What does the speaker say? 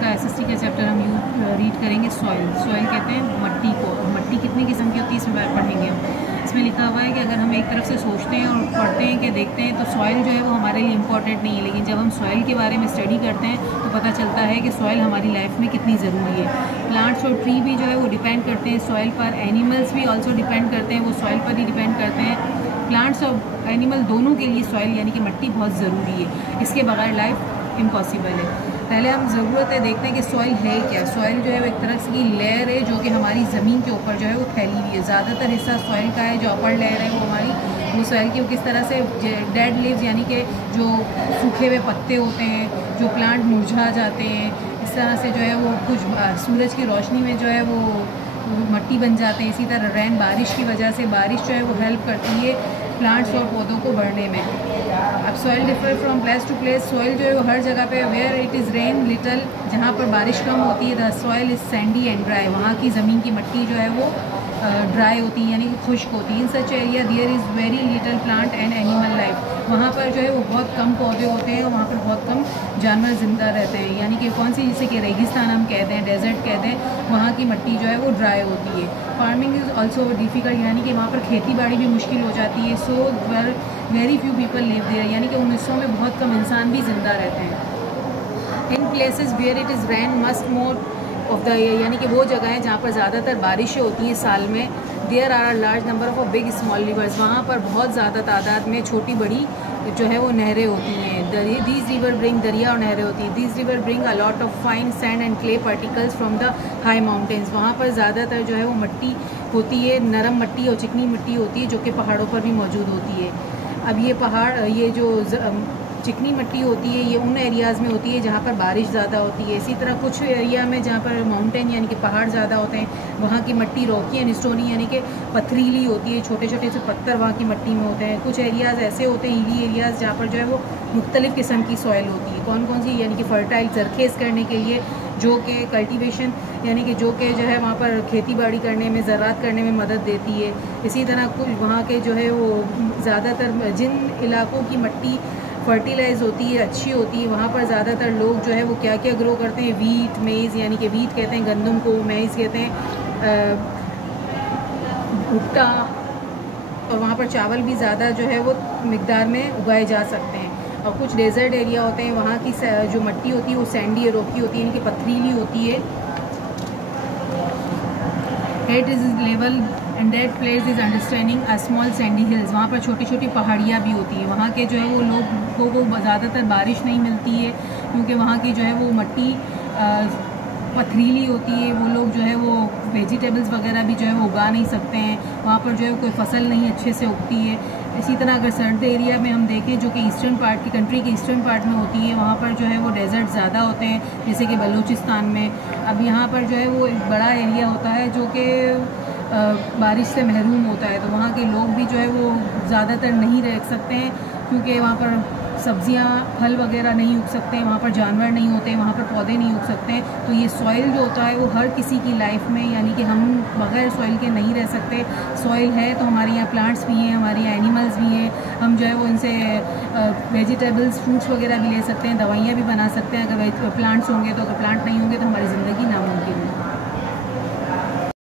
का SST का chapter हम रीड करेंगे सॉइल। सॉइल कहते हैं मट्टी को। मट्टी कितनी किस्म की होती है इसमें पढ़ेंगे हम। इसमें लिखा हुआ है कि अगर हम एक तरफ से सोचते हैं और पढ़ते हैं कि देखते हैं तो सॉइल जो है वो हमारे लिए इम्पॉर्टेंट नहीं है, लेकिन जब हम सॉइल के बारे में स्टडी करते हैं तो पता चलता है कि सॉइल हमारी लाइफ में कितनी ज़रूरी है। प्लांट्स और ट्री भी जो है वो डिपेंड करते हैं सॉइल पर, एनिमल्स भी ऑल्सो डिपेंड करते हैं, वो सॉइल पर ही डिपेंड करते हैं। प्लांट्स और एनिमल दोनों के लिए सॉइल यानी कि मट्टी बहुत ज़रूरी है, इसके बगैर लाइफ इम्पॉसिबल है। पहले हम ज़रूरतें देखते हैं कि सॉइल है क्या। सॉइल जो है वो एक तरह की लेयर है जो कि हमारी ज़मीन के ऊपर जो है वो फैली हुई है। ज़्यादातर हिस्सा सॉइल का है, जो अपर लेयर है वो हमारी वो सॉइल की किस तरह से डेड लीव्स यानी कि जो सूखे हुए पत्ते होते हैं, जो प्लांट मुरझा जाते हैं, इस तरह से जो है वो कुछ सूरज की रोशनी में जो है वो मट्टी बन जाते हैं। इसी तरह रैन बारिश की वजह से बारिश जो है वो हेल्प करती है प्लांट्स और पौधों को बढ़ने में। अब soil differ from place to place. Soil जो है वो हर जगह पे where it is rain little, जहाँ पर बारिश कम होती है, the soil is sandy and dry, वहाँ की ज़मीन की मट्टी जो है वो ड्राई होती है यानी कि खुश्क होती है। In such area there is very little plant and animal life, वहाँ पर जो है वो बहुत कम पौधे होते हैं और वहाँ पर बहुत कम जानवर ज़िंदा रहते हैं। यानी कि कौन सी, जैसे कि रेगिस्तान हम कहते हैं, डेजर्ट कहते हैं, वहाँ की मट्टी जो है वो ड्राई होती है। फार्मिंग इज़ ऑल्सो डिफ़िकल्ट, यानी कि वहाँ पर खेती बाड़ी भी मुश्किल हो जाती है। So very few people live there, यानी कि उन हिस्सों में बहुत कम इंसान भी ज़िंदा रहते हैं। In places where it is rain must more of the year, यानी कि वो जगह है जहाँ पर ज़्यादातर बारिशें होती हैं साल में। There are a large number of big small rivers, वहाँ पर बहुत ज़्यादा तादाद में छोटी बड़ी जो है वो नहरें होती हैं। दीज रिवर ब्रिंग, दरिया और नहरें होती हैं। These river bring a lot of fine sand and clay particles from the high mountains, वहाँ पर ज़्यादातर जो है वो मट्टी होती है, नरम मट्टी और चिकनी मिट्टी होती है जो कि पहाड़ों पर भी मौजूद होती है। अब ये पहाड़, ये जो चिकनी मिट्टी होती है ये उन एरियाज़ में होती है जहाँ पर बारिश ज़्यादा होती है। इसी तरह कुछ एरिया में जहाँ पर माउंटेन यानी कि पहाड़ ज़्यादा होते हैं, वहाँ की मिट्टी रॉकी एंड स्टोनी यानी कि पथरीली होती है, छोटे छोटे से पत्थर वहाँ की मिट्टी में होते हैं। कुछ एरियाज़ ऐसे होते हैं, हिली एरियाज़, जहाँ पर जो है वो मुख्तलिफ़ किस्म की सॉइल होती है। कौन कौन सी, यानी कि फर्टाइल जरखेज़ करने के लिए, जो कि कल्टीवेशन यानी कि जो कि जो है वहाँ पर खेती बाड़ी करने में, ज़राअत करने में मदद देती है। इसी तरह कुछ वहाँ के जो है वो ज़्यादातर जिन इलाकों की मिट्टी फर्टिलाइज होती है, अच्छी होती है, वहाँ पर ज़्यादातर लोग जो है वो क्या क्या ग्रो करते हैं, वीट, मेज़, यानी कि वीट कहते हैं गंदम को, मेज़ कहते हैं भुट्टा, और वहाँ पर चावल भी ज़्यादा जो है वो मिकदार में उगाए जा सकते हैं। और कुछ डेजर्ट एरिया होते हैं, वहाँ की जो मिट्टी होती है वो सैंडी और रोकी होती है, यानी कि पथरीली होती है। Hate is level and that place is understanding a small Sandy hills, वहाँ पर छोटी छोटी पहाड़ियाँ भी होती हैं। वहाँ के जो है वो लोगों को ज़्यादातर बारिश नहीं मिलती है क्योंकि वहाँ की जो है वो मिट्टी पथरीली होती है। वो लोग जो है वो वेजिटेबल्स वगैरह भी जो है वो उगा नहीं सकते हैं, वहाँ पर जो है कोई फसल नहीं अच्छे से उगती है। इसी तरह अगर सर्द एरिया में हम देखें जो कि ईस्टर्न पार्ट की, कंट्री के ईस्टर्न पार्ट में होती है, वहाँ पर जो है वो डेजर्ट ज़्यादा होते हैं, जैसे कि बलूचिस्तान में। अब यहाँ पर जो है वो एक बड़ा एरिया होता है जो कि बारिश से महरूम होता है, तो वहाँ के लोग भी जो है वो ज़्यादातर नहीं रह सकते हैं क्योंकि वहाँ पर सब्जियाँ, फल वगैरह नहीं उग सकते हैं, वहाँ पर जानवर नहीं होते हैं, वहाँ पर पौधे नहीं उग सकते हैं। तो ये सॉइल जो होता है वो हर किसी की लाइफ में, यानी कि हम बगैर सॉइल के नहीं रह सकते। सॉइल है तो हमारे यहाँ प्लांट्स भी हैं, हमारे यहाँ एनिमल्स भी हैं, हम जो है वो इनसे वेजिटेबल्स, फ्रूट्स वगैरह भी ले सकते हैं, दवाइयाँ भी बना सकते हैं अगर प्लांट्स होंगे तो। अगर प्लांट नहीं होंगे तो हमारी ज़िंदगी नामुमकिन।